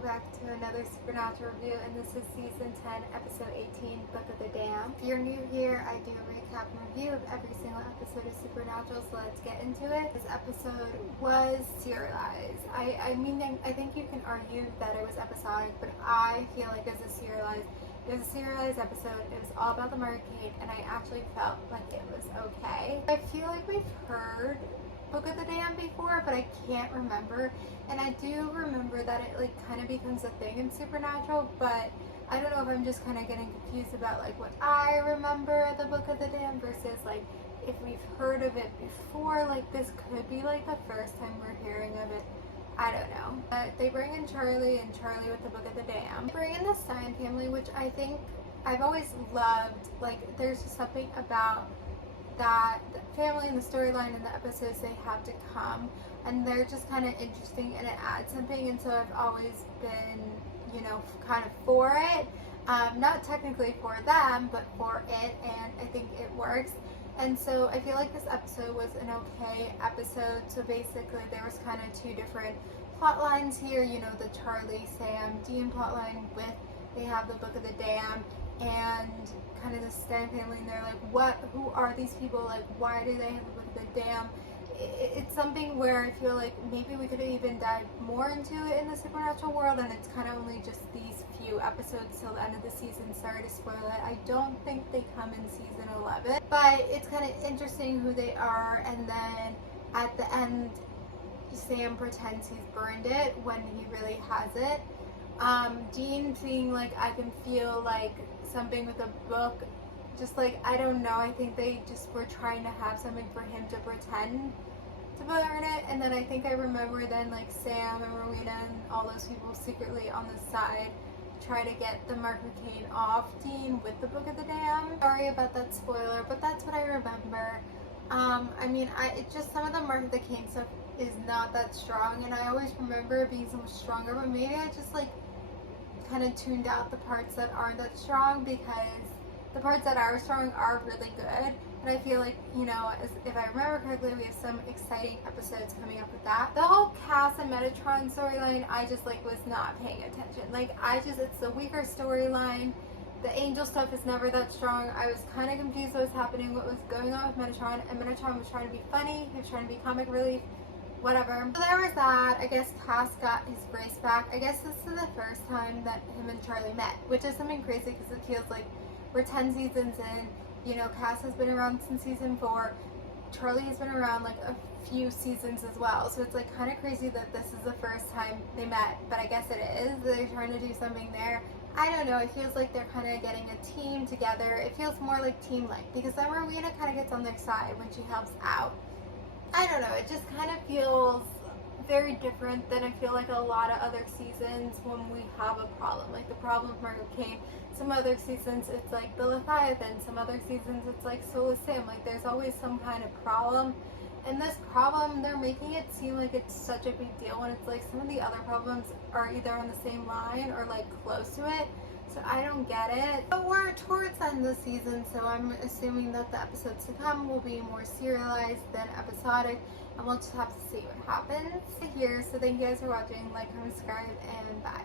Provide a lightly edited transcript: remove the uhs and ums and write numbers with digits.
back to another Supernatural review, and this is season 10, episode 18, Book of the Dam. If you're new here, I do a recap and review of every single episode of Supernatural, so let's get into it. This episode was serialized. I think you can argue that it was episodic, but I feel like it was a serialized episode. It was all about the Murdercade, and I actually felt like it was okay. I feel like we've heard Book of the Dam before, but I can't remember, and I do remember that it kind of becomes a thing in Supernatural, but I don't know if I'm just kind of getting confused about what I remember the Book of the Dam versus if we've heard of it before. This could be the first time we're hearing of it. I don't know. But they bring in Charlie with the Book of the Dam. They bring in the Stein family, which I think I've always loved. There's just something about that the family and the storyline and the episodes they have to come, and they're just kind of interesting, and it adds something, and so I've always been kind of for it, not technically for them, but for it, and I think it works. And so I feel like this episode was an okay episode. So basically there was kind of two different plot lines here, the Charlie, Sam, Dean plotline with they have the Book of the Dam, and kind of the Stein family, and they're who are these people? Why do they have the Book of the Dam? It's something where I feel like maybe we could have even dived more into it in the Supernatural world, and it's kind of only just these few episodes till the end of the season. Sorry to spoil it. I don't think they come in season 11, but it's kind of interesting who they are. And then at the end, Sam pretends he's burned it when he really hasn't. Dean seeing I can feel something with the book, just I don't know, I think they just were trying to have something for him to pretend to burn it. And then I think I remember then Sam and Rowena and all those people secretly on the side try to get the Murdercade off Dean with the Book of the Dam. Sorry about that spoiler, but that's what I remember. It's just some of the Murdercade stuff is not that strong, and I always remember it being so much stronger, but maybe I just kind of tuned out the parts that aren't that strong, because the parts that are strong are really good. And I feel if I remember correctly, we have some exciting episodes coming up with that. The whole Cass and Metatron storyline, I just was not paying attention. It's the weaker storyline. The angel stuff is never that strong. I was kind of confused what was happening, what was going on with Metatron, and Metatron was trying to be funny, he was trying to be comic relief, whatever. So there was that. I guess Cass got his brace back. I guess this is the first time that him and Charlie met, which is something crazy because it feels like we're 10 seasons in. Cass has been around since season 4. Charlie has been around a few seasons as well. So it's kind of crazy that this is the first time they met, but I guess it is. They're trying to do something there. I don't know, it feels like they're kind of getting a team together. It feels more team-like, because then Rowena kind of gets on their side when she helps out. I don't know, it just kind of feels very different than I feel a lot of other seasons when we have a problem. The problem with Murdercade. Some other seasons it's the Leviathan. Some other seasons it's Soulless Sam. There's always some kind of problem. And this problem, they're making it seem like it's such a big deal, when it's some of the other problems are either on the same line or close to it. So I don't get it. But we're towards the end of the season, so I'm assuming that the episodes to come will be more serialized than episodic, and we'll just have to see what happens here. So thank you guys for watching. Comment, subscribe, and bye.